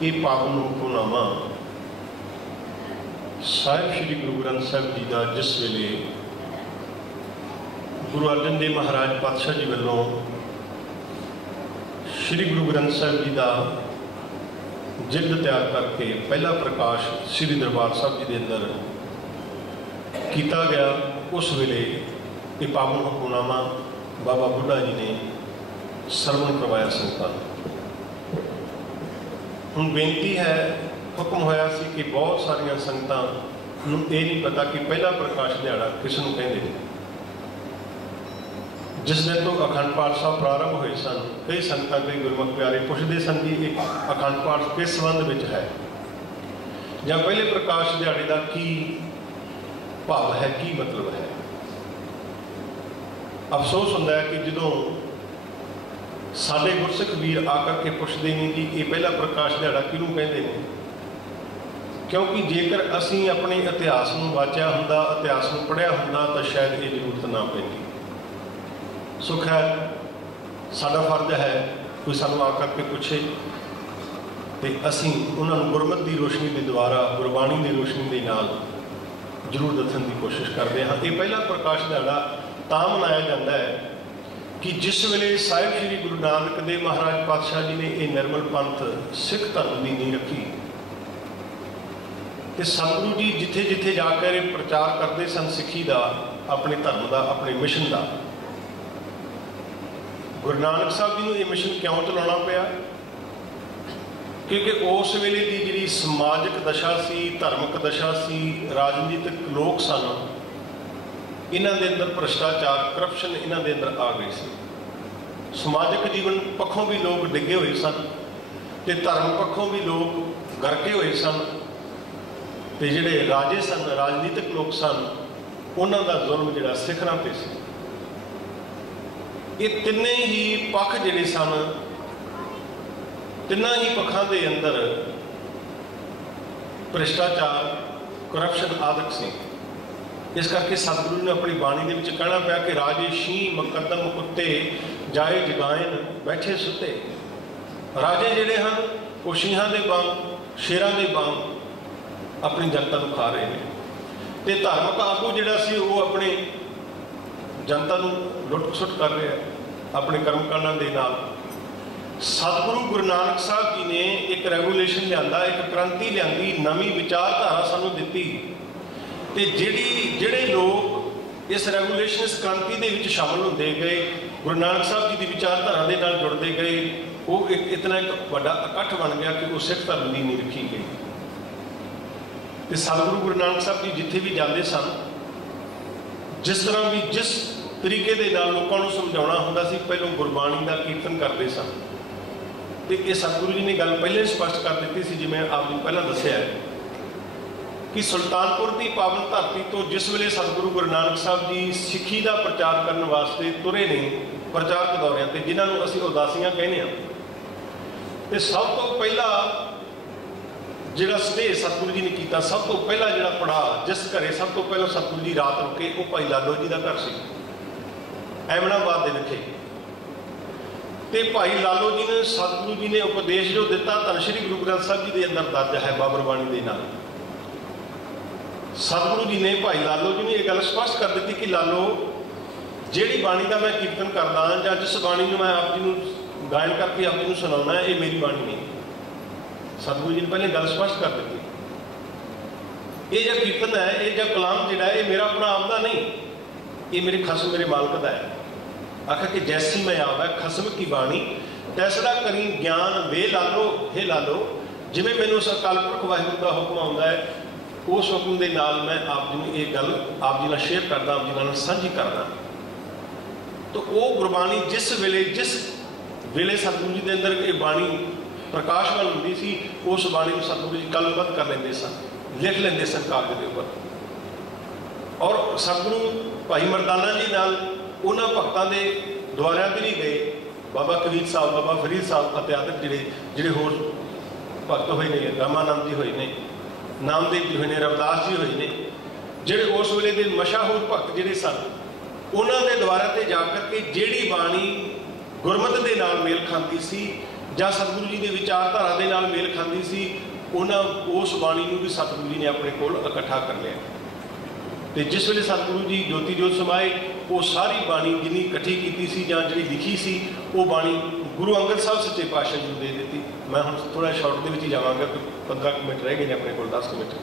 ये पावन हुक्मनामा साहिब श्री गुरु ग्रंथ साहिब जी का जिस वेले गुरु अर्जन देव महाराज पातशाह जी वालों श्री गुरु ग्रंथ साहिब जी का जिल्द तैयार करके पहला प्रकाश श्री दरबार साहब जी के अंदर किया गया। उस वेले ये पावन हुक्मनामा बाबा बुढ़ा जी ने सरवण करवाया संगतां। हुण बेनती है, हुक्म होया सी कि बहुत सारिया संगतां नूं ये नहीं पता कि पहला प्रकाश दिहाड़ा किस नूं कहंदे ने। जिस दिन तो अखंड पाठ साहब प्रारंभ हुए सन, कई संगतां कई गुरमुख प्यारे पुछदे सन कि एक अखंड पाठ किस संबंध में है, या पहले प्रकाश दिहाड़े का की भाव है, की मतलब है। अफसोस होंदा है कि जदों साडे गुरसिख वीर आकर के पुछदे ने कि ये पहला प्रकाश दिहाड़ा किहनूं कहंदे ने, क्योंकि जेकर असीं अपने इतिहास नूं वाचिया हुंदा, इतिहास नूं पढ़िया हुंदा तो शायद ये जरूरत ना पैंदी। सुख है, साडा फर्ज है कोई सानूं आकर के पुछे तो असीं उन्हां नूं गुरमत की रोशनी के द्वारा, गुरबाणी की रोशनी के नाल जरूर दस्सण की कोशिश करते हाँ। ये पहला प्रकाश दिहाड़ा तां मनाया जाता है कि जिस वेले साहिब श्री गुरु नानक देव महाराज पातशाह जी ने यह निर्मल पंथ सिख धर्म की नींह रखी तो सतगुरु जी जिथे जिथे जाकर प्रचार करते सन सिखी का, अपने धर्म का, अपने मिशन का। गुरु नानक साहब जी को यह मिशन क्यों चलाना पाया? क्योंकि उस वेले की जी समाजिक दशा सी, धर्मक दशा सी, राजनीतिक लोग सन, इन्हां दे अंदर भ्रष्टाचार, करप्शन इन्हां दे अंदर आ गई सी। समाजिक जीवन पक्षों भी लोग डिगे हुए सन ते धर्म पक्षों भी लोग गरके हुए सन ते जिहड़े राजे सन, राजनीतिक लोग सन, उन्हां दा जुल्म जिहड़ा सिखरां ते सी। ये तिन्ने ही पक्ष जिहड़े सन, तिन्हां ही पक्षां दे अंदर भ्रष्टाचार, करप्शन आदक सी। इस करके सतगुरु ने अपनी बाणी के विच कहना पाया कि राजे शीं मुकदम कुत्ते जाए जगायन बैठे सुते। राजे जिहड़े हैं वो शीहां दे वांग, शेरां दे वांग अपनी जनता को खा रहे हैं ते धार्मिक आगू जिहड़ा सी वो अपनी जनता को लुट सुट कर रहा है अपने कर्मकांडां दे नाल। सतगुरु गुरु नानक साहब जी ने एक रेगूलेशन लिया, एक क्रांति लियांदी, नवीं विचारधारा सानूं दित्ती ते जिहड़े लोग इस रेगूलेशन, इस क्रांति दे विच शामिल होंदे गए, गुरु नानक साहब जी की विचारधारा दे नाल जुड़ते गए, वो एक इतना एक बड़ा इकट्ठ बन गया कि वो सिख धर्म की नींह रखी गई। तो सतगुरु गुरु नानक साहब जी जिथे भी जाते सन, जिस तरह भी जिस तरीके दे नाल लोकां नूं समझाउणा हुंदा सी, पहलों गुरबाणी का कीर्तन करते सन। तो ये सतगुरु जी ने गल पहले स्पष्ट कर दी सी, जिवें आप जी पहला दस्सिया है कि सुल्तानपुर की पावन धरती तो जिस वेले सतगुरु गुरु नानक साहब जी सिੱਖੀ का प्रचार करने वास्ते तुरे ने प्रचारक दौरिया ते, जिन्होंने असीं उदासियां कहने हैं, तो सब तो पहला जिहड़ा स्टे सतगुरु जी ने किया, सब तो पहला जिहड़ा पड़ाव जिस घरे सब तो पहला सतगुरु जी रात रुके, वो भाई लालो जी का घर सी एमनाबाद दे विखे। ते भाई लालो जी ने सतगुरु जी ने उपदेश जो दिता धन श्री गुरु ग्रंथ साहब जी के अंदर दर्ज है बाबर बाणी के नाल। सतगुरु जी ने भाई लालो जी ने यह गल स्पष्ट कर दी कि लालो, जिहड़ी बाणी का मैं कीर्तन करदा या जिस बाणी में मैं आप जी को गायन करके आप जी को सुनाना है, ये मेरी बाणी नहीं। सतगुरु जी ने पहले गल स्पष्ट कर दी, ये जो कीर्तन है, ये जो कलाम जिहड़ा है, ये मेरा अपना आपदा नहीं, ये मेरे खसम मेरे मालक का है। आखिर कि जैसी मैं आवा खसम की बाणी तैसड़ा करी ज्ञान वे लालो, हे लालो। जिवें मैनूं उस अकाल पुरख वाहिगुरू का हुक्म आउंदा है, उस हुक्म के नाल मैं आप जी ये गल आप जी नाल शेयर करदा, आप जी नाल साझी करदा। तो वो गुरबाणी जिस वेले सतगुरु जी के अंदर ये बाणी प्रकाशवान होंदी सी, उस बाणी को सतगुरु जी कलमबद्ध कर लेंदे सन, लिख लेंदे सन कागज के ऊपर। और सतगुरु भाई मरदाना जी नाल उन्हां भगतां दे द्वारियां ते भी गए, बाबा कबीर साहब, बाबा फरीद साहब इत्यादि जिहड़े होर भगत होए ने, रामानंद जी होए ने, नामदेव जी होए ने, रविदास जी होए ने, जिहड़े उस वेले दे मशाहूर भगत जिहड़े सन, उन्हां दे द्वारा ते जा करके जिहड़ी बाणी गुरमत दे नाल मेल खांदी सी, ਜਾਂ ਸਤਿਗੁਰੂ ਜੀ ਦੇ ਵਿਚਾਰਧਾਰਾ ਦੇ ਨਾਲ ਮੇਲ ਖਾਂਦੀ ਸੀ, ਉਹਨਾਂ ਉਸ ਬਾਣੀ ਨੂੰ ਵੀ ਸਤਿਗੁਰੂ ਜੀ ਨੇ ਆਪਣੇ ਕੋਲ ਇਕੱਠਾ ਕਰ ਲਿਆ। ਤੇ ਜਿਸ ਵੇਲੇ ਸਤਿਗੁਰੂ ਜੀ ਜੋਤੀ ਜੋਤ ਸਮਾਏ, ਉਹ ਸਾਰੀ ਬਾਣੀ ਜਿੰਨੀ ਇਕੱਠੀ ਕੀਤੀ ਸੀ ਜਾਂ ਜਿਹੜੀ ਲਿਖੀ ਸੀ, ਉਹ ਬਾਣੀ ਗੁਰੂ ਅੰਗਦ ਸਾਹਿਬ ਸੱਚੇ ਪਾਤਸ਼ਾਹ ਜੀ ਨੂੰ ਦੇ ਦਿੱਤੀ। ਮੈਂ ਹੁਣ ਥੋੜ੍ਹਾ ਸ਼ਾਰਟ ਦੇ ਵਿੱਚ ਹੀ ਜਾਵਾਂਗਾ, 15 ਮਿੰਟ ਰਹਿ ਗਏ ਨੇ ਆਪਣੇ ਕੋਲ, 10 ਮਿੰਟ।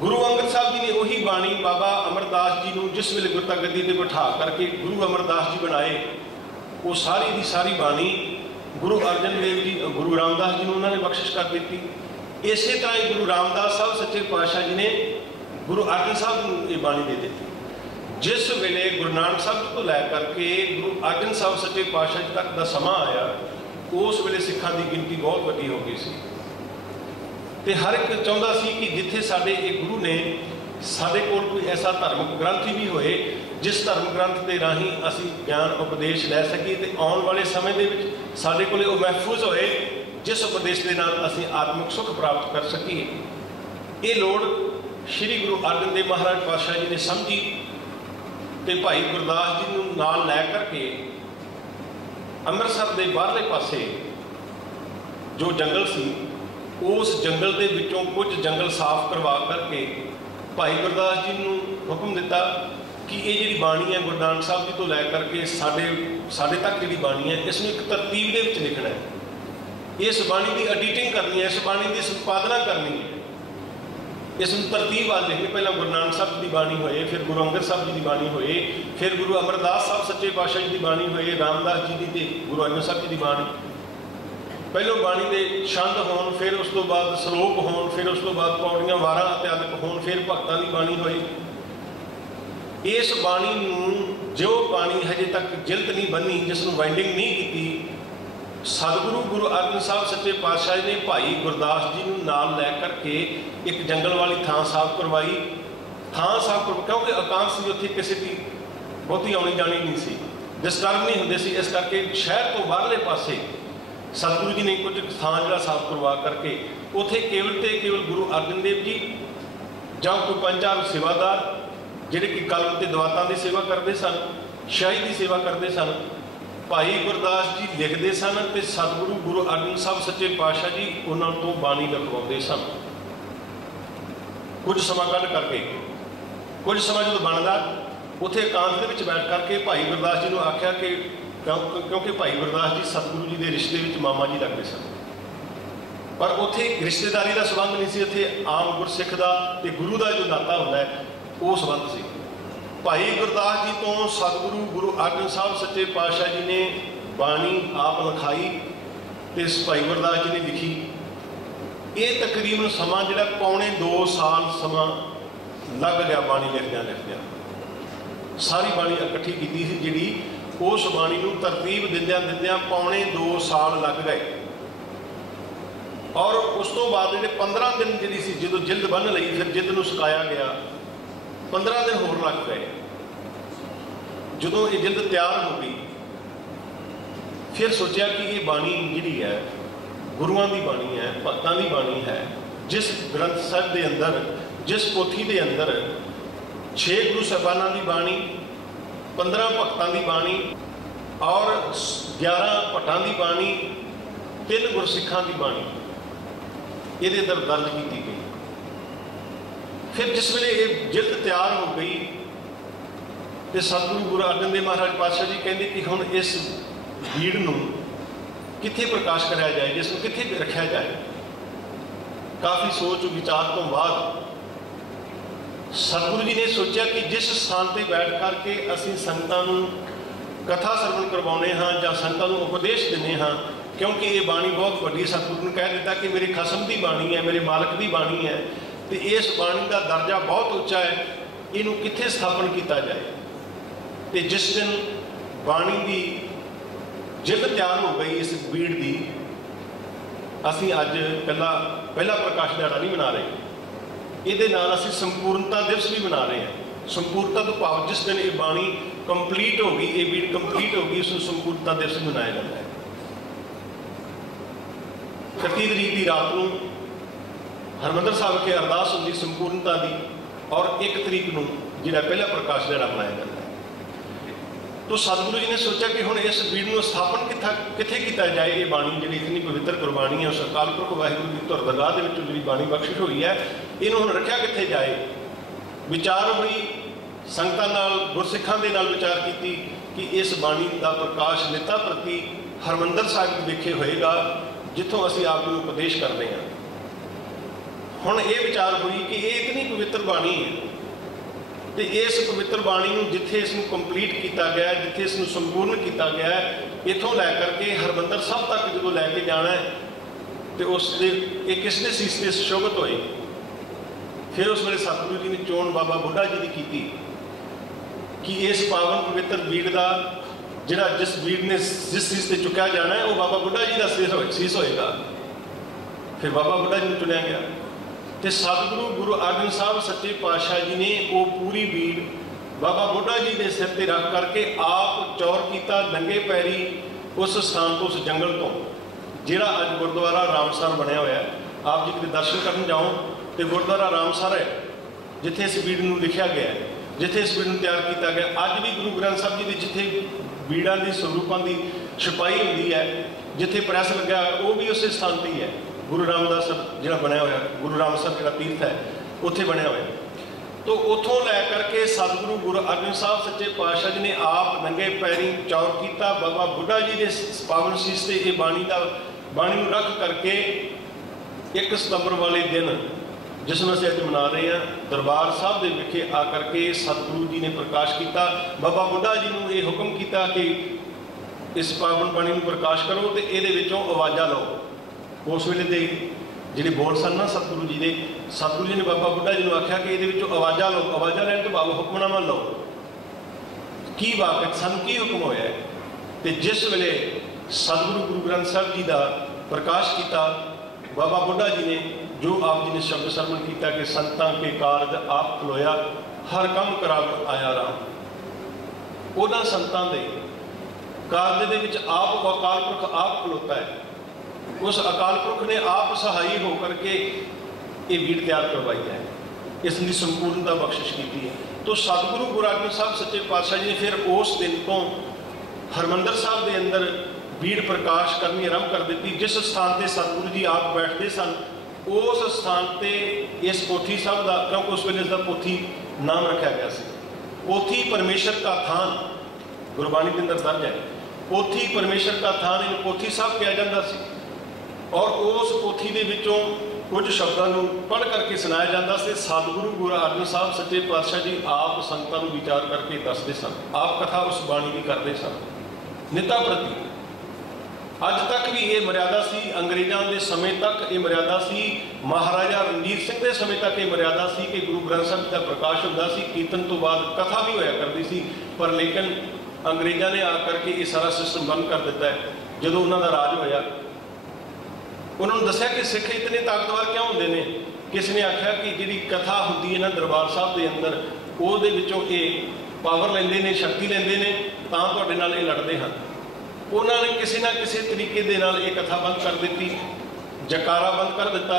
ਗੁਰੂ ਅੰਗਦ ਸਾਹਿਬ ਜੀ ਨੇ ਉਹੀ ਬਾਣੀ ਬਾਬਾ ਅਮਰਦਾਸ ਜੀ ਨੂੰ ਜਿਸ ਵੇਲੇ ਗੁਰਤਾ ਗੱਦੀ ਤੇ ਬਿਠਾ ਕਰਕੇ ਗੁਰੂ ਅਮਰਦਾਸ ਜੀ ਬਣਾਏ, ਉਹ ਸਾਰੀ ਦੀ ਸਾਰੀ ਬਾਣੀ ਗੁਰੂ ਅਰਜਨ ਦੇਵ ਜੀ, ਗੁਰੂ ਰਾਮਦਾਸ ਜੀ ਨੂੰ ਉਹਨਾਂ ਨੇ ਬਖਸ਼ਿਸ਼ ਕਰ ਦਿੱਤੀ। ਇਸੇ ਤਰ੍ਹਾਂ ਹੀ ਗੁਰੂ ਰਾਮਦਾਸ ਸਾਹਿਬ ਸੱਚੇ ਪਾਤਸ਼ਾਹ ਜੀ ਨੇ ਗੁਰੂ ਅਰਜਨ ਸਾਹਿਬ ਨੂੰ ਇਹ ਬਾਣੀ ਦੇ ਦਿੱਤੀ। ਜਿਸ ਵੇਲੇ ਗੁਰੂ ਨਾਨਕ ਸਾਹਿਬ ਤੋਂ ਲੈ ਕਰਕੇ ਗੁਰੂ ਅਰਜਨ ਸਾਹਿਬ ਸੱਚੇ ਪਾਤਸ਼ਾਹ ਜੀ ਤੱਕ ਦਾ ਸਮਾਂ ਆਇਆ, ਉਸ ਵੇਲੇ ਸਿੱਖਾਂ ਦੀ ਗਿਣਤੀ ਬਹੁਤ ਵੱਡੀ ਹੋ ਗਈ ਸੀ ਤੇ ਹਰ ਇੱਕ ਚਾਹੁੰਦਾ ਸੀ ਕਿ ਜਿੱਥੇ ਸਾਡੇ ਇਹ ਗੁਰੂ ਨੇ, ਸਾਡੇ ਕੋਲ ਕੋਈ ਐਸਾ ਧਾਰਮਿਕ ਗ੍ਰੰਥ ਵੀ ਹੋਏ ਜਿਸ ਧਰਮ ਗ੍ਰੰਥ ਦੇ ਰਾਹੀਂ ਅਸੀਂ ਗਿਆਨ ਉਪਦੇਸ਼ ਲੈ ਸਕੀਏ ਤੇ ਆਉਣ ਵਾਲੇ ਸਮੇਂ ਦੇ ਵਿੱਚ ਸਾਡੇ ਕੋਲ ਉਹ ਮਹਿਫੂਜ਼ ਹੋਏ ਜਿਸ ਉਪਦੇਸ਼ ਦੇ ਨਾਲ ਅਸੀਂ ਆਤਮਿਕ ਸੁੱਖ ਪ੍ਰਾਪਤ ਕਰ ਸਕੀਏ। ਇਹ ਲੋੜ ਸ਼੍ਰੀ ਗੁਰੂ ਅਰਜਨ ਦੇਵ ਮਹਾਰਾਜ ਪਾਤਸ਼ਾਹ ਜੀ ਨੇ ਸਮਝੀ ਤੇ ਭਾਈ ਗੁਰਦਾਸ ਜੀ ਨੂੰ ਨਾਲ ਲੈ ਕਰਕੇ ਅੰਮ੍ਰਿਤਸਰ ਦੇ ਬਾਹਰਲੇ ਪਾਸੇ ਜੋ ਜੰਗਲ ਸੀ, ਉਸ ਜੰਗਲ ਦੇ ਵਿੱਚੋਂ ਕੁਝ ਜੰਗਲ ਸਾਫ਼ ਕਰਵਾ ਕਰਕੇ ਭਾਈ ਗੁਰਦਾਸ ਜੀ ਨੂੰ ਹੁਕਮ ਦਿੱਤਾ ਕਿ ਇਹ ਜਿਹੜੀ ਬਾਣੀ ਹੈ ਗੁਰੂ ਨਾਨਕ ਸਾਹਿਬ ਜੀ ਤੋਂ ਲੈ ਕਰਕੇ ਸਾਡੇ ਤੱਕ ਜਿਹੜੀ ਬਾਣੀ ਹੈ, ਇਸ ਨੂੰ ਇੱਕ ਤਰਤੀਬ ਦੇ ਵਿੱਚ ਲਿਖਣਾ ਹੈ। ਇਸ ਬਾਣੀ ਦੀ ਐਡੀਟਿੰਗ ਕਰਨੀ ਹੈ, ਇਸ ਬਾਣੀ ਦੀ ਸੰਪਾਦਨਾ ਕਰਨੀ ਹੈ, ਇਸ ਨੂੰ ਤਰਤੀਬ ਵੱਲ ਲਿਖਣੀ। ਪਹਿਲਾਂ ਗੁਰੂ ਨਾਨਕ ਸਾਹਿਬ ਜੀ ਦੀ ਬਾਣੀ ਹੋਏ, ਫਿਰ ਗੁਰੂ ਅੰਗਦ ਸਾਹਿਬ ਜੀ ਦੀ ਬਾਣੀ ਹੋਏ, ਫਿਰ ਗੁਰੂ ਅਮਰਦਾਸ ਸਾਹਿਬ ਸੱਚੇ ਪਾਤਸ਼ਾਹ ਜੀ ਦੀ ਬਾਣੀ ਹੋਏ, ਰਾਮਦਾਸ ਜੀ ਦੀ ਤੇ ਗੁਰੂ ਅਰਜਨ ਸਾਹਿਬ ਜੀ ਦੀ ਬਾਣੀ। ਪਹਿਲੋਂ ਬਾਣੀ ਦੇ ਛੰਦ ਹੋਣ, ਫਿਰ ਉਸ ਤੋਂ ਬਾਅਦ ਸ਼ਲੋਕ ਹੋਣ, ਫਿਰ ਉਸ ਤੋਂ ਬਾਅਦ ਪੌੜੀਆਂ ਵਾਰਾਂ ਇਤਿਆਦਿਕ ਹੋਣ, ਫਿਰ ਭਗਤਾਂ ਦੀ ਬਾਣੀ ਹੋਈ। ਇਸ ਬਾਣੀ ਨੂੰ ਜੋ ਬਾਣੀ ਹਜੇ ਤੱਕ ਜਿਲਦ ਨਹੀਂ ਬੰਨੀ, ਜਿਸ ਨੂੰ ਵਾਈਂਡਿੰਗ ਨਹੀਂ ਕੀਤੀ, ਸਤਿਗੁਰੂ ਗੁਰੂ ਅਰਜਨ ਸਾਹਿਬ ਸੱਚੇ ਪਾਤਸ਼ਾਹ ਜੀ ਨੇ ਭਾਈ ਗੁਰਦਾਸ ਜੀ ਨੂੰ ਨਾਲ ਲੈ ਕਰਕੇ ਇੱਕ ਜੰਗਲ ਵਾਲੀ ਥਾਂ ਸਾਫ਼ ਕਰਵਾਈ। ਕਿਉਂਕਿ ਇਕਾਂਤ ਸੀ, ਉੱਥੇ ਕਿਸੇ ਦੀ ਬਹੁਤੀ ਆਉਣੀ ਜਾਣੀ ਨਹੀਂ ਸੀ, ਡਿਸਟਰਬ ਨਹੀਂ ਹੁੰਦੇ ਸੀ। ਇਸ ਕਰਕੇ ਸ਼ਹਿਰ ਤੋਂ ਬਾਹਰਲੇ ਪਾਸੇ ਸਤਿਗੁਰੂ ਜੀ ਨੇ ਕੁਝ ਥਾਂ ਜਿਹੜਾ ਸਾਫ਼ ਕਰਵਾ ਕਰਕੇ ਉੱਥੇ ਕੇਵਲ ਤੇ ਕੇਵਲ ਗੁਰੂ ਅਰਜਨ ਦੇਵ ਜੀ ਜਾਂ ਕੋਈ 5-4 ਸੇਵਾਦਾਰ ਜਿਹੜੇ ਕਿ ਕਲਮ ਤੇ ਦਵਾਤਾਂ ਦੀ ਸੇਵਾ ਕਰਦੇ ਸਨ, ਸ਼ਾਹੀ ਦੀ ਸੇਵਾ ਕਰਦੇ ਸਨ, ਭਾਈ ਗੁਰਦਾਸ ਜੀ ਲਿਖਦੇ ਸਨ ਤੇ ਸਤਿਗੁਰੂ ਗੁਰੂ ਅਰਜਨ ਸਾਹਿਬ ਸੱਚੇ ਪਾਤਸ਼ਾਹ ਜੀ ਉਹਨਾਂ ਤੋਂ ਬਾਣੀ ਲਿਖਵਾਉਂਦੇ ਸਨ। ਕੁਝ ਸਮਾਂ ਕੱਢ ਕਰਕੇ, ਕੁਝ ਸਮਾਂ ਜਦੋਂ ਬਣਦਾ, ਉੱਥੇ ਇਕਾਂਤ ਦੇ ਵਿੱਚ ਬੈਠ ਕਰਕੇ ਭਾਈ ਗੁਰਦਾਸ ਜੀ ਨੂੰ ਆਖਿਆ ਕਿ ਕਿਉਂਕਿ ਭਾਈ ਗੁਰਦਾਸ ਜੀ ਸਤਿਗੁਰੂ ਜੀ ਦੇ ਰਿਸ਼ਤੇ ਵਿੱਚ ਮਾਮਾ ਜੀ ਲੱਗਦੇ ਸਨ, ਪਰ ਉੱਥੇ ਰਿਸ਼ਤੇਦਾਰੀ ਦਾ ਸੰਬੰਧ ਨਹੀਂ ਸੀ, ਉੱਥੇ ਆਮ ਗੁਰਸਿੱਖ ਦਾ ਤੇ ਗੁਰੂ ਦਾ ਜੋ ਨਾਤਾ ਹੁੰਦਾ ਹੈ ਉਹ ਸੰਬੰਧ ਸੀ। ਭਾਈ ਗੁਰਦਾਸ ਜੀ ਤੋਂ ਸਤਿਗੁਰੂ ਗੁਰੂ ਅਰਜਨ ਸਾਹਿਬ ਸੱਚੇ ਪਾਤਸ਼ਾਹ ਜੀ ਨੇ ਬਾਣੀ ਆਪ ਲਿਖਾਈ ਤੇ ਭਾਈ ਗੁਰਦਾਸ ਜੀ ਨੇ ਲਿਖੀ। ਇਹ ਤਕਰੀਬਨ ਸਮਾਂ ਜਿਹੜਾ ਪੌਣੇ 2 ਸਾਲ ਸਮਾਂ ਲੱਗ ਗਿਆ ਬਾਣੀ ਲਿਖਦਿਆਂ। ਸਾਰੀ ਬਾਣੀ ਇਕੱਠੀ ਕੀਤੀ ਸੀ ਜਿਹੜੀ, ਉਸ ਬਾਣੀ ਨੂੰ ਤਰਤੀਬ ਦਿੰਦਿਆਂ ਪੌਣੇ 2 ਸਾਲ ਲੱਗ ਗਏ। ਔਰ ਉਸ ਤੋਂ ਬਾਅਦ ਜਿਹੜੇ 15 ਦਿਨ ਜਿਹੜੀ ਸੀ, ਜਦੋਂ ਜਿਲਦ ਬੰਨ੍ਹ ਲਈ, ਫਿਰ ਜਿਲਦ ਨੂੰ ਸੁਕਾਇਆ ਗਿਆ, 15 ਦਿਨ ਹੋਰ ਲੱਗ ਗਏ। ਜਦੋਂ ਇਹ ਜਿਲਦ ਤਿਆਰ ਹੋ ਗਈ, ਫਿਰ ਸੋਚਿਆ ਕਿ ਇਹ ਬਾਣੀ ਜਿਹੜੀ ਹੈ ਗੁਰੂਆਂ ਦੀ ਬਾਣੀ ਹੈ, ਭਗਤਾਂ ਦੀ ਬਾਣੀ ਹੈ। ਜਿਸ ਗ੍ਰੰਥ ਸਾਹਿਬ ਦੇ ਅੰਦਰ, ਜਿਸ ਪੋਥੀ ਦੇ ਅੰਦਰ 6 ਗੁਰੂ ਸਾਹਿਬਾਨਾਂ ਦੀ ਬਾਣੀ, 15 ਭਗਤਾਂ ਦੀ ਬਾਣੀ ਔਰ 11 ਭੱਟਾਂ ਦੀ ਬਾਣੀ, 3 ਗੁਰਸਿੱਖਾਂ ਦੀ ਬਾਣੀ ਇਹਦੇ ਅੰਦਰ ਦਰਜ ਕੀਤੀ ਗਈ। ਫਿਰ ਜਿਸ ਵੇਲੇ ਇਹ ਜਿਲਦ ਤਿਆਰ ਹੋ ਗਈ ਤੇ ਸਤਿਗੁਰੂ ਗੁਰੂ ਅਰਜਨ ਦੇਵ ਮਹਾਰਾਜ ਪਾਤਸ਼ਾਹ ਜੀ ਕਹਿੰਦੇ ਕਿ ਹੁਣ ਇਸ ਬੀੜ ਨੂੰ ਕਿੱਥੇ ਪ੍ਰਕਾਸ਼ ਕਰਿਆ ਜਾਏ, ਜਿਸ ਨੂੰ ਕਿੱਥੇ ਰੱਖਿਆ ਜਾਏ। ਕਾਫੀ ਸੋਚ ਵਿਚਾਰ ਤੋਂ ਬਾਅਦ ਸਤਿਗੁਰੂ ਜੀ ਨੇ ਸੋਚਿਆ ਕਿ ਜਿਸ ਸਥਾਨ ਤੇ ਬੈਠ ਕਰਕੇ ਅਸੀਂ ਸੰਗਤਾਂ ਨੂੰ ਕਥਾ ਸਰਵਣ ਕਰਵਾਉਂਦੇ ਹਾਂ ਜਾਂ ਸੰਗਤਾਂ ਨੂੰ ਉਪਦੇਸ਼ ਦਿੰਦੇ ਹਾਂ, ਕਿਉਂਕਿ ਇਹ ਬਾਣੀ ਬਹੁਤ ਵੱਡੀ, ਸਤਿਗੁਰੂ ਨੇ ਕਹਿ ਦਿੱਤਾ ਕਿ ਮੇਰੇ ਖਸਮ ਦੀ ਬਾਣੀ ਹੈ, ਮੇਰੇ ਮਾਲਕ ਦੀ ਬਾਣੀ ਹੈ ਤੇ ਇਸ ਬਾਣੀ ਦਾ ਦਰਜਾ ਬਹੁਤ ਉੱਚਾ ਹੈ, ਇਹਨੂੰ ਕਿੱਥੇ ਸਥਾਪਨ ਕੀਤਾ ਜਾਏ। ਤੇ ਜਿਸ ਦਿਨ ਬਾਣੀ ਦੀ ਜਿਲਦ ਤਿਆਰ ਹੋ ਗਈ ਇਸ ਬੀੜ ਦੀ, ਅਸੀਂ ਅੱਜ ਪਹਿਲਾ ਪ੍ਰਕਾਸ਼ ਦਿਹਾੜਾ ਨਹੀਂ ਮਨਾ ਰਹੇ, ਇਹਦੇ ਨਾਲ ਅਸੀਂ ਸੰਪੂਰਨਤਾ ਦਿਵਸ ਵੀ ਮਨਾ ਰਹੇ ਹਾਂ। ਸੰਪੂਰਨਤਾ ਤੋਂ ਭਾਵ ਜਿਸ ਦਿਨ ਇਹ ਬਾਣੀ ਕੰਪਲੀਟ ਹੋ ਗਈ, ਇਹ ਬੀੜ ਕੰਪਲੀਟ ਹੋ ਗਈ, ਉਸ ਨੂੰ ਸੰਪੂਰਨਤਾ ਦਿਵਸ ਮਨਾਇਆ ਜਾਂਦਾ ਹੈ। 31 ਤਰੀਕ ਦੀ ਰਾਤ ਨੂੰ ਹਰਿਮੰਦਰ ਸਾਹਿਬ ਵਿਖੇ ਅਰਦਾਸ ਹੁੰਦੀ ਸੰਪੂਰਨਤਾ ਦੀ, ਔਰ 1 ਤਰੀਕ ਨੂੰ ਜਿਹੜਾ ਪਹਿਲਾ ਪ੍ਰਕਾਸ਼ ਦਿਹਾੜਾ ਮਨਾਇਆ ਜਾਂਦਾ ਹੈ। तो सतगुरु जी ने सोचा कि हुण इस बीड़ नूं स्थापन कित्थे कीता जाए। ये बाणी जिहड़ी इतनी पवित्र गुरबाणी है उस अकाल पुरख वाहिगुरू की धुर दरगाह दे विचों जिहड़ी बाणी बख्शिश हुई है, इहनूं हुण रखिया कित्थे जाए। विचार हुई संगतां नाल, गुरसिखां दे नाल विचार कीती कि इस बाणी का प्रकाश नेता प्रति हरमंदर साहिब विखे होएगा, जिथों असीं आप नूं उपदेश करते हैं। हुण ये विचार हुई कि ये इतनी पवित्र बाणी है, तो इस पवित्र बाणी नूं जिथे इसनूं कंप्लीट किया गया, जिथे इसनूं संपूर्ण किया गया, इथों लै करके हरमंदर साहब तक जो लैके जाना है, तो उसके किसने सीस से सुशोभित होए। फिर उस वेले सतगुरु जी ने चोण बाबा बुढ़ा जी की की कि इस पावन पवित्र बीड़ का जिहड़ा जिस बीड़ ने जिस सीस से चुकया जाना है, वो बाबा बुढ़ा जी का सीस होएगा। फिर बाबा बुढ़ा जी को चुनिया गया, तो सतगुरु गुरु अर्जन साहब सच्चे पातशाह जी ने वो पूरी बीड़ बाबा बुढ़ा जी के सिर पर रख करके आप चौर किया, नंगे पैरी उस स्थान तो, उस जंगल तो, जिहड़ा अज गुरुद्वारा रामसर बनया होया है। आप जी किते दर्शन करन जाओ तो गुरुद्वारा रामसर है, जिथे इस बीड़ नूं लिखिया गया है, जिथे इस बीड़ नूं तैयार किया गया। अज भी गुरु ग्रंथ साहब जी की जिथे बीड़ां की स्वरूपां की छपाई होंदी है, जिथे प्रैस लग्या वो भी उस स्थान पर ही है। गुरु रामदास जो बनया होया, गुरु रामसर जो तीर्थ है उत्थे बनया होया। तो उतों लै करके सतगुरु गुरु अर्जन साहब सच्चे पातशाह जी ने आप नंगे पैरी चौर किया, बाबा बुढ़ा जी के पावन शीश से ये बाणी रख करके 1 सितंबर वाले दिन जिसमें असीं अज मना रहे हैं, दरबार साहब के विखे आ करके सतगुरु जी ने प्रकाश किया। बाबा बुढ़ा जी ने यह हुक्म किया कि इस पावन बाणी को प्रकाश करो, तो ये आवाज़ा लो। उस वेले के जिहड़े बोल सन ना सतगुरु जी के, सतगुरु जी ने बाबा बुढ़ा जी ने आख्या कि ये आवाज़ा लो। आवाज़ा लैन तो भाव हुक्मनामा लो, की वाकई सानूं की हुक्म होया है। तो जिस वेले सतगुरु गुरु ग्रंथ साहब जी का प्रकाश किया, बाबा बुढ़ा जी ने जो आप जी ने शब्द सरवण किया कि संतां के कारज आप खलोया, हर कम करावन आया राम। उन्हां संतां दे कारज दे विच आप अकाल पुरख आप खलोता है। उस अकाल पुरख ने आप सहाई होकर के ये बीड़ तैयार करवाई है, इसकी संपूर्णता बख्शिश की है। तो सतगुरु गुरु अर्जन साहब सच्चे पातशाह जी ने फिर उस दिन तो हरमंदर साहब के अंदर बीड़ प्रकाश करनी आरंभ कर दी। जिस स्थान पर सतगुरु जी आप बैठते सन, उस स्थान पर इस पोथी साहब का, क्योंकि उस वेले इसका पोथी नाम रखा गया से, पोथी परमेश्वर का थान गुरबाणी के अंदर दर्ज है। पोथी परमेश्वर का थान इन पोथी साहब किया जाता है, और उस पोथी के विचों कुछ शब्दों को पढ़ करके सुनाया जाता है। सतगुरु गुरु अर्जन साहब सच्चे पातशाह जी आप संगतां नूं विचार करके दसते सन, आप कथा उस बाणी की करते सन निता प्रति। अज तक भी ये मर्यादा सी, अंग्रेज़ों के समय तक ये मर्यादा सी, महाराजा रणजीत सिंह के समय तक ये मर्यादा सी कि गुरु ग्रंथ साहब का प्रकाश होंदा सी, कीर्तन तो बाद कथा भी होया करती सी। पर लेकिन अंग्रेज़ों ने आकर के ये सारा सिस्टम बंद कर दिता है। जो उन्होंने राज होया, उन्होंने दसिया कि सिख इतने ताकतवर क्यों होंगे ने। किसी ने आख्या कि जी कथा होंगी है ना दरबार साहब के अंदर, वो ये पावर लेंदे ने, शक्ति लेंदे ने, तां तुहाडे नाल ये लड़ते हैं। उन्होंने किसी ना किसी तरीके दे नाल ये कथा बंद कर दी, जकारा बंद कर दिता।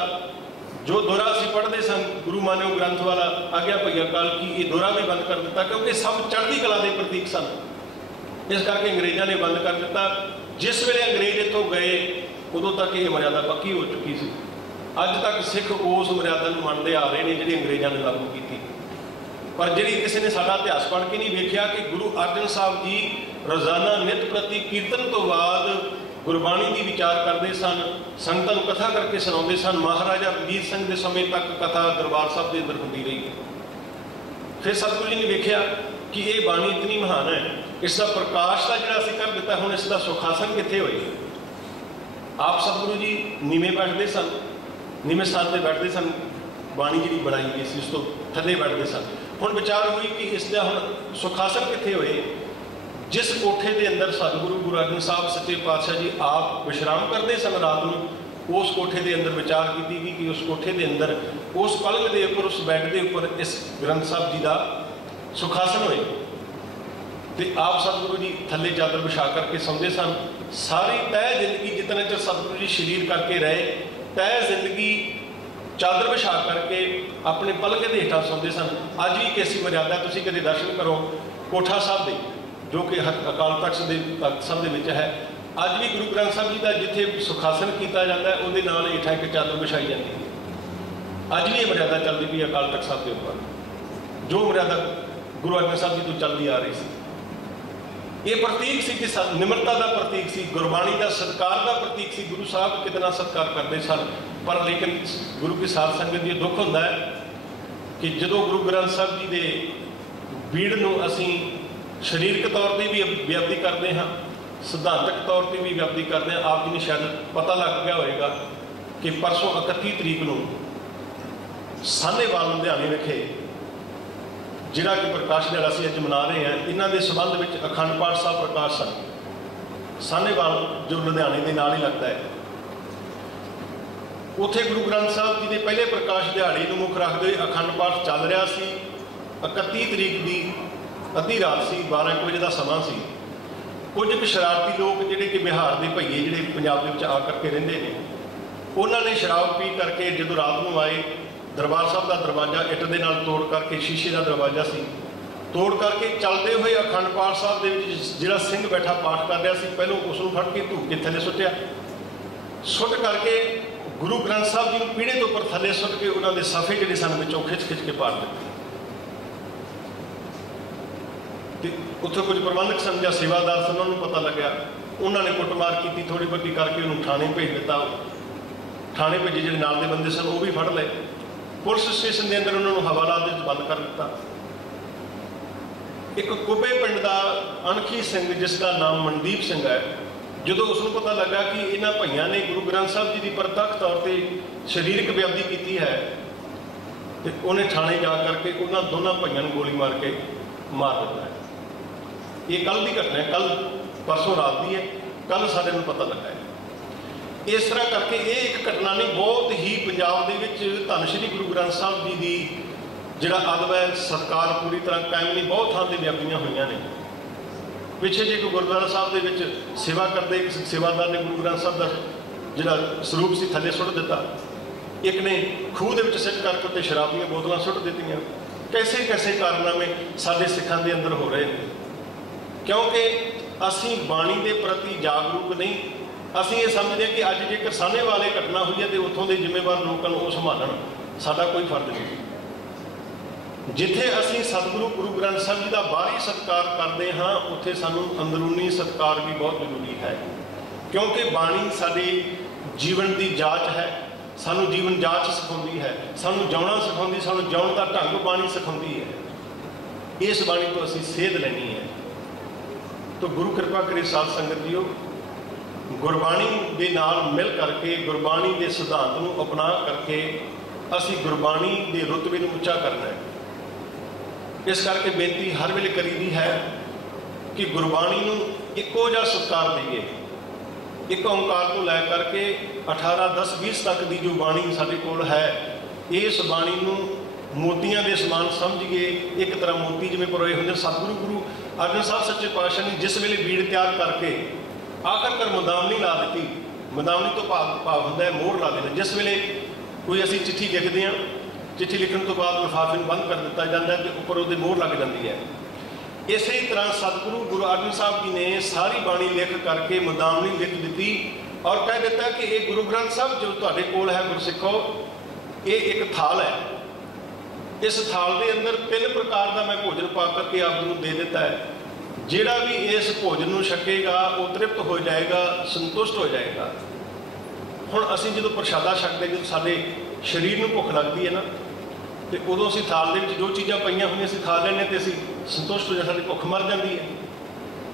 जो दोहरा असीं पढ़ते सन गुरु मान्यो ग्रंथ वाला आग्या भैया काल की, ये दोहरा भी बंद कर दिता, क्योंकि सब चढ़ती कला के प्रतीक सन। इस करके अंग्रेज़ों ने बंद कर दिता। जिस वेले अंग्रेज इतों गए उदों तक ये मर्यादा पक्की हो चुकी सी। अज तक सिख उस मर्यादा को मनते आ रहे हैं जिहड़ी अंग्रेज़ों ने लागू की। पर जी किसी ने साडा इतिहास पढ़ के नहीं वेख्या कि गुरु अर्जन साहब जी रोजाना नित प्रति कीर्तन तो बाद गुरबाणी की विचार करते सन, संगतां नूं कथा करके सुनाते सन। महाराजा रणजीत सिंह के समय तक कथा दरबार साहब के अंदर होंदी रही। फिर सतगुरु जी ने वेख्या कि ये बाणी इतनी महान है, इसका प्रकाश का जिहड़ा असीं कर दिता, हुण इसका सुखासन कित्थे होए। आप सतगुरु जी नीवें बैठते सन, नीवें स्थान पर बैठते सन, बाणी जी बनाई गई सी उस तो थले बैठते सन। हुण विचार हुई कि इसका हुण सुखासन कित्थे होए। जिस कोठे के अंदर सतगुरु गुरु अर्जन साहब सच्चे पातशाह जी आप विश्राम करते सन रात को, उस कोठे के अंदर विचार की गई कि उस कोठे के अंदर उस पलंग के उपर, उस बैड के उपर इस ग्रंथ साहब जी का सुखासन होए। तो आप सतगुरु जी थले चादर विछा करके सौंदे सन। सारी तय जिंदगी जितना चर सतगुरु जी शरीर करके रहे, तय जिंदगी चादर विछा करके अपने पलंग के हेठां सौंदे सन। अज भी कैसी मर्यादा, तुसीं कदे दर्शन करो कोठा साहब दे, जो कि अकाल तख्त ਸਾਹਿਬ ਦੇ ਵਿੱਚ है। अज भी गुरु ग्रंथ साहब जी का जिथे सुखासन किया जाता है उहदे नाल हेठां एक चादर विछाई जाती है। अज भी ये मर्यादा चलती पई अकाल तख्त ਸਾਹਿਬ के उपर, जो मर्यादा गुरु अर्जन साहब जी तो चलती आ रही सी। ये प्रतीक सी कि निमरता का प्रतीक सी, गुरबाणी का सत्कार का प्रतीक सी। गुरु साहब कितना सत्कार करते सन, पर लेकिन गुरु की साध संगत जी दुख होंदा है कि जो गुरु ग्रंथ साहब जी के बीड़ नूं असीं शरीरक तौर पर भी बेअदबी करते हाँ, सिद्धांतक तौर पर भी बेअदबी करते हैं। आप जी ने शायद पता लग गया होगा कि परसों 31 तरीक को सान्हेवाल लुधियाने विखे जिहड़ा कि प्रकाश दिहाड़ा असीं अज मना रहे हैं, इन्हां दे संबंध में अखंड पाठ साहब प्रकाश सन। सान्हेवाल जो लुधियाने के नाल ही लगता है, उत्थे गुरु ग्रंथ साहब जी के पहले प्रकाश दिहाड़े को मुख रखते हुए अखंड पाठ चल रहा सी। 31 तरीक की अद्धी रात सी, 12 बजे का समा सी। कुछ क शरारती लोग जिहड़े कि बिहार के भईए जिहड़े पंजाब दे विच आ करके रहिंदे ने, उन्होंने शराब पी करके जो रात को आए, दरबार साहब का दरवाजा इट दे नाल तोड़ करके, शीशे का दरवाजा सी तोड़ करके चलते हुए अखंड पाठ साहब दे विच जिहड़ा सिंह बैठा पाठ कर रहा सी, पहलों उसनूं फड़ के धूप के थले सुट्टिया, सुट करके गुरु ग्रंथ साहब जी पीढ़े के उपर थले सुट के उन्होंने सफ़े जिहड़े सन विचों खिच खिच के पाड़ दिते। उत्थे कुछ प्रबंधक सन या सेवादार सन, उन्होंने पता लग्या, उन्होंने कुटमार की थोड़ी बहुती करके उन्होंने थाने भेज दिता। थाने भेजे जो नाल दे बंदे सन वो भी फड़ लए, पुलिस स्टेशन के अंदर उन्होंने हवालात बंद कर दिता। एक कुबे पिंड का अणखी सिंह जिसका नाम मनदीप सिंह है, जो उसको पता लगा कि इन्होंने भाइयों ने गुरु ग्रंथ साहब जी की प्रत्यक्ष तौर पर शरीरक बेअदबी की है, तो उन्हें थाने जा करके उन्होंने दोनों भाइयों को गोली मार के मार दिता है। ये कल की घटना है, कल परसों रात की है, कल सारे नूं पता लगा है। इस तरह करके ये एक घटना नहीं, बहुत ही पंजाब दे विच धन श्री गुरु ग्रंथ साहब जी की जिहड़ा अदब है सत्कार पूरी तरह कायम नहीं, बहुत थां ते बेअदबियां होईयां ने। पिछे जे कोई गुरुद्वारा साहब दे विच सेवा करते एक सेवादार ने गुरु ग्रंथ साहब का जिहड़ा स्वरूप सी थले सुट दिता, एक ने खूह दे विच सिट करके उत्ते शराब दीयां बोतलां सुट दित्तियां। कैसे कैसे कारनामे साडे सिखां दे अंदर हो रहे हैं, क्योंकि असी बाणी के प्रति जागरूक नहीं। असी ये समझते हैं कि अज जेकर साने वाले घटना हुई है तो उत्थों के जिम्मेवार लोगों को संभालन साडा कोई फर्ज नहीं। जिथे असी सतगुरु गुरु ग्रंथ साहब जी का बाहरी सत्कार करते हाँ, उत्थे सानू अंदरूनी सत्कार भी बहुत जरूरी है, क्योंकि बाणी साडी जीवन की जांच है। सानू जीवन जांच सिखाउंदी है, सानू जिउणा सिखाउंदी, सानू जिउण का ढंग बाणी सिखाउंदी है। इस बाणी तो असी सेध लैनी है। तो गुरु कृपा करे साध संगत जीओ, गुरबाणी के नाल मिल करके गुरबाणी के सिद्धांत को अपना करके असी गुरबाणी के रुतबे को उच्चा करना है। इस करके बेनती हर वेले करीदी है कि गुरबाणी को इको जिहा सत्कार दईए। एक ओंकार को लै करके 18, 10, 20 तक की जो बाणी साडे कोल है, इस बाणी को मोतियां के समान समझिए। एक तरह मोती जिवें परोए होंदे, सतगुरु गुरु अर्जन साहब सच्चे पातशाह ने जिस वेले बीड़ तैयार करके आखिरकार मुदामनी ला दी, मुदामनी तो भाव होंदा है मोहर ला देना। जिस वेले कोई असी चिट्ठी लिखते हैं, चिट्ठी लिखने तो बाद लिफाफे में बंद कर दिता जाता है, तो उपर उसकी मोहर लग जाती है। इस तरह सतगुरु गुरु अर्जन साहब जी ने सारी बाणी लिख करके मुदामनी लिख दी और कह दिता कि ये गुरु ग्रंथ साहब जो तुहाडे कोल है गुरसिखो, ये एक थाल है। इस थाल के अंदर 3 प्रकार का मैं भोजन पा करके आपको दे दिता है। जिहड़ा भी इस भोजन को छकेगा वो तृप्त हो जाएगा, संतुष्ट हो जाएगा। हुण असीं जो प्रशादा छकते, जो साडे शरीर में भुख लगती है ना, तो उदों असीं थाल दे विच जो चीज़ां पईयां होंदियां असीं खा लैंदे ते असीं संतुष्ट हो जाए, साडी भुख मर जाती है।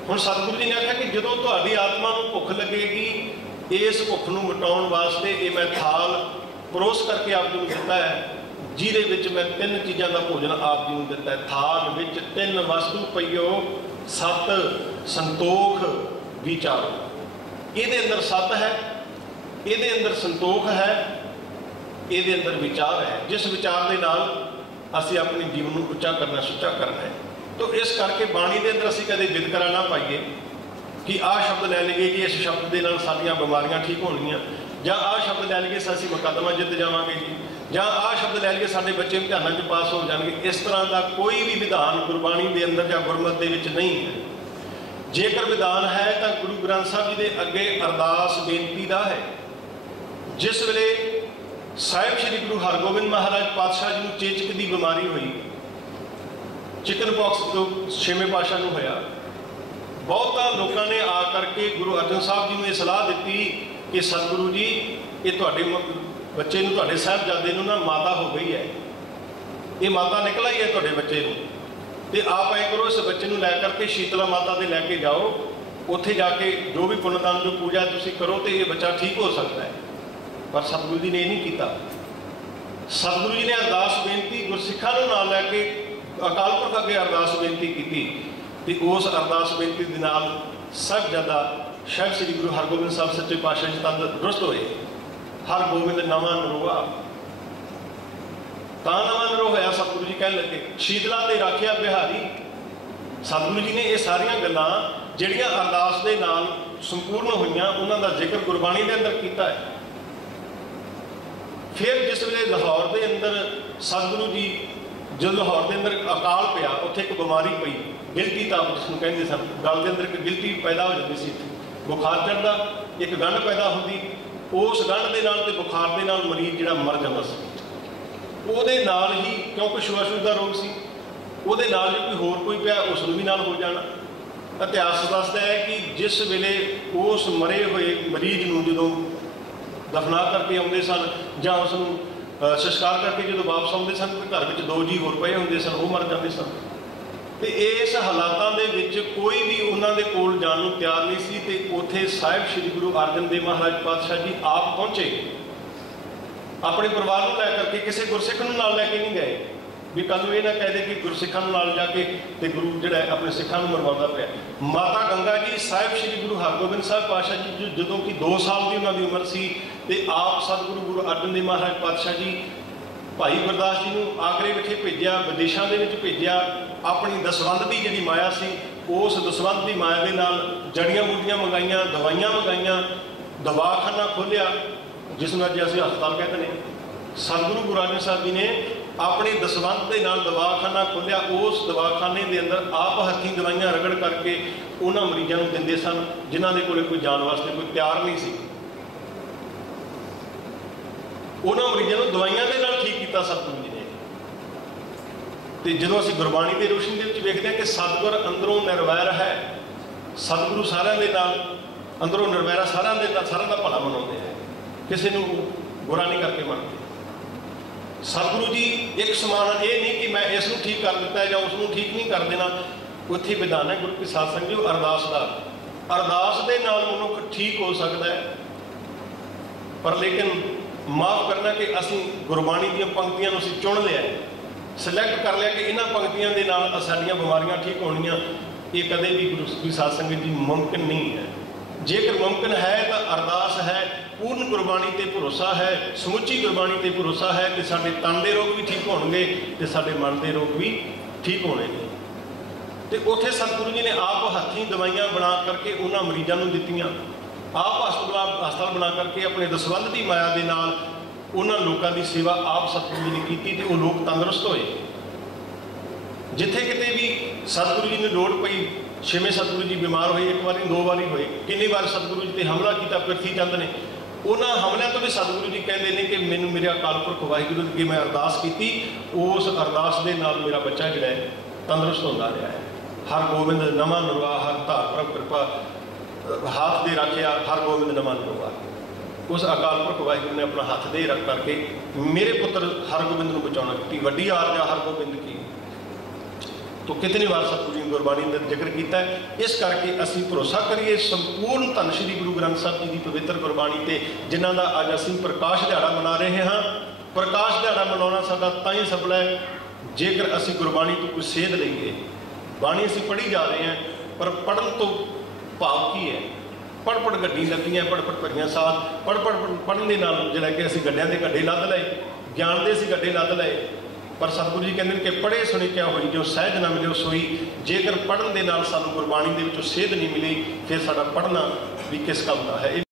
हुण सतगुरु जी ने आख्या कि जदों तुहाडी आत्मा को भुख लगेगी, इस भुख नूं मिटाउण वास्ते ये मैं थाल परोस करके आप जी नूं दिता है, जिहदे विच मैं 3 चीज़ों का भोजन आप जी नूं दिता है। थाल विच 3 वस्तु पईओ, सत संतोख विचारो। ये अंदर सत है, ये अंदर संतोख है, ये अंदर विचार है, जिस विचार के नाल असी अपने जीवन को उच्चा करना, सुच्चा करना है। तो इस करके बाणी के अंदर असी कदे विदकरा ना पाइए कि आ शब्द लै लईए कि इस शब्द के नाल साडियां बीमारियां ठीक होणगियां, जां आ शब्द लै लईए असी मुकदमा जित जावांगे जी, जां आ शब्द लै लईए साडे बच्चे इम्तिहानां च पास हो जाएंगे। इस तरह का कोई भी विधान गुरबाणी के अंदर या गुरमत के विच नहीं है। जेकर विधान है तो गुरु ग्रंथ साहब जी के अगे अरदास बेनती का है। जिस वेले साहिब श्री गुरु हरगोबिंद महाराज पातशाह जी को चेचक की बीमारी हुई, चिकन पॉक्स जो 6वें पातशाह को होया, बहुता लोगों ने आ करके गुरु अर्जन साहब जी ने सलाह दी कि सतगुरु जी ये तुहाडे बच्चे नूं, तुहाडे साहिबजादे नूं ना माता हो गई है, ये माता निकल आई है तुहाडे बच्चे नूं, ते आप ऐ करो इस बच्चे नूं लै करके शीतला माता दे लैके जाओ, उत्थे जाके जो भी पुण्यदान जो पूजा तुसीं करो तो ये बच्चा ठीक हो सकता है। पर सतगुरु जी ने यह नहीं किया। सतगुरु जी ने अरदास बेनती गुरसिखां नूं नाल लैके अकाल पुरख अगे अरदास बेनती की, तो उस अरदास बेनती के नाल साहिबजादा साहिब श्री गुरु हरगोबिंद साहब सच्चे पातशाह जी तंदुरुस्त होए। हर गोबिंद नवां नरोआ, तां नवां नरो होया। सतगुरु जी कह लगे शीतला ते राखिया बिहारी। सतगुरु जी ने ये सारिया गल्लां जिहड़ियां अरदास दे नाल संपूर्ण होईयां उन्हां दा जिक्र गुरबाणी दे अंदर कीता है। फिर जिस वेले लाहौर के अंदर सतगुरु जी जो लाहौर के अंदर अकाल पिया, उत्थे एक बीमारी पई, गिलटी ताप जिसनूं कहंदे सन, गल के अंदर एक गिलटी पैदा हो जाती सी, बुखार चढ़दा, एक गंढ पैदा होंदी, उस गंढ के नाल ते बुखार के नाल मरीज जिहड़ा मर जांदा सी। ਉਹਦੇ नाल ही क्योंकि छुआछूत का रोग सी, ਉਹਦੇ नाल ही कोई होर कोई पिया उसनूं भी नाल हो जाना। इतिहास दसदा है कि जिस वेले उस मरे हुए मरीज नूं जदों दफना करके आउंदे सन जां उसनूं संस्कार करके जो वापस आउंदे सन, घर में 2 जी होर पए हुंदे सन, वो मर जाते सन। तो इस हालातों के विच कोई भी उन्होंने कोल जाण नूं तैयार नहीं सी। ते उत्थे साहिब श्री गुरु अर्जन देव महाराज पातशाह जी आप पहुँचे, अपने परिवार को लै करके, किसी गुरसिख नूं नाल लैके नहीं गए भी कल ये ना कह दे कि गुरसिखां नूं नाल जाके ते गुरु जिहड़ा अपने सिखां नूं मरवाउंदा पिया। माता गंगा जी साहिब श्री गुरु हरगोबिंद साहब पातशाह जी जदों कि 2 साल की उन्होंने उम्र सी, ते आप सतगुरु गुरु अर्जन देव महाराज पातशाह जी भाई गुरदास जी नूं आगरे विखे भेजिया, विदेशों के विच भेजिया। अपनी दसवंध की जिहड़ी माया सी, उस दसवंध की माया के नाल जड़ियां बूटियां मंगाइयां, दवाइयां मंगाइयां, दवाखाना खोलिया जिसनूं अज असीं हस्पताल कहते हैं। सतगुरु गुरु अर्जन साहब जी ने अपने दसवंध के नाल दवाखाना खोलिया, उस दवाखाने के अंदर आप हथीं दवाइयां रगड़ करके उन्होंने मरीजों को दिंदे सन जिन्हां दे कोले कोई जाण वास्ते कोई तैयार नहीं सी। उन्होंने मरीजों को दवाइयां के नाल ठीक किया सतगुरु जी ने। तो जो असीं गुरबाणी की रोशनी के वेखते हैं कि सतगुर अंदरों निर्वैर है, सतगुरु सारिਆਂ ਦੇ नाल अंदरों निर्वैर, सारिਆਂ ਦਾ भला मनाउंदे हैं, किसी को बुरा नहीं करके मनते। सतगुरु जी एक समान ये नहीं कि मैं इसनूं ठीक कर दिता है या उसनूं ठीक नहीं कर देना। उत्थे विधान है गुरु की साध संगत जी अरदास का, अरदास के नाल मनुख ठीक हो सकता है। पर लेकिन माफ़ करना कि असीं गुरबाणी दी पंक्तियां नूं असीं चुन लिया, सिलैक्ट कर लिया कि इन्हां पंक्तियां दे नाल साडीआं बीमारियां ठीक होणीआं, ये कदे भी गुरु की साध संगत जी मुमकिन नहीं है। जेकर मुमकिन है तो अरदास है, पूर्ण गुरबाणी ते भरोसा है, समुची गुरबाणी ते भरोसा है कि साडे तन दे रोग भी ठीक होणगे ते साडे मन दे रोग भी ठीक होने ने। ते उत्थे सतगुरु जी ने आप हथीं दवाइयां बना करके उन्हां मरीजां नूं दित्तियां, आप हस्पताल बना करके अपने दसवंध की माया के नाल उन्हां लोकां दी सेवा आप सतगुरु जी ने कीती ते वो लोग तंदुरुस्त होए। जिथे किते भी सतगुरु जी ने लोड़ पई, 6वें सतगुरु जी बीमार होए, 1 बारी 2 बारी होए, कितनी बार सतगुरु जी ते हमला किया पिरथी चंद ने, उन्होंने हमलों तो भी सतगुरु जी कहते हैं कि मैनू मेरे अकाल पुरख वाहिगुरू अगे मैं अरदास की, उस अरदास के नाल मेरा बच्चा जिहड़ा है तंदुरुस्त होंदा रहा है। हर गोबिंद नवां नरवा, हर धार प्रभ कृपा हाथ दे रखिया, हर गोबिंद नवां नरवा। उस अकाल पुरख वाहिगुरू ने अपना हाथ दे रख करके मेरे पुत्र हर गोबिंद को बचाना की वड्डी आरजा हर गोबिंद की। तो कितनी बार सतगुरु जी गुरबाणी का जिक्र किया है। इस करके असीं भरोसा करिए संपूर्ण धन श्री गुरु ग्रंथ साहब जी की पवित्र गुरबाणी ते, जिन्हां दा अज असीं प्रकाश दिहाड़ा मना रहे हाँ। प्रकाश दिहाड़ा मनाउणा साडा तां ही सफल है जेकर असीं गुरबाणी तो कोई सेध लईए। बाणी असीं पढ़ी जा रहे हैं, पर पढ़न तो भाव की है, पढ़ पढ़ गड्डी लगियां, पढ़ पढ़ भरियां साथ, पढ़ पढ़ पढ़न दे नाल जिहड़ा कि असीं गड्डियां दे गड्ढे लद लए, ज्ञान दे असीं गड्ढे लद लए। पर सतगुरु जी कहते हैं कि पढ़े सुनी क्या होई, जो सहज ना मिले सोई। जेकर पढ़न दे नाल सानूं गुरबाणी दे विचों सेध नहीं मिली, फिर साडा पढ़ना भी किस काम का है।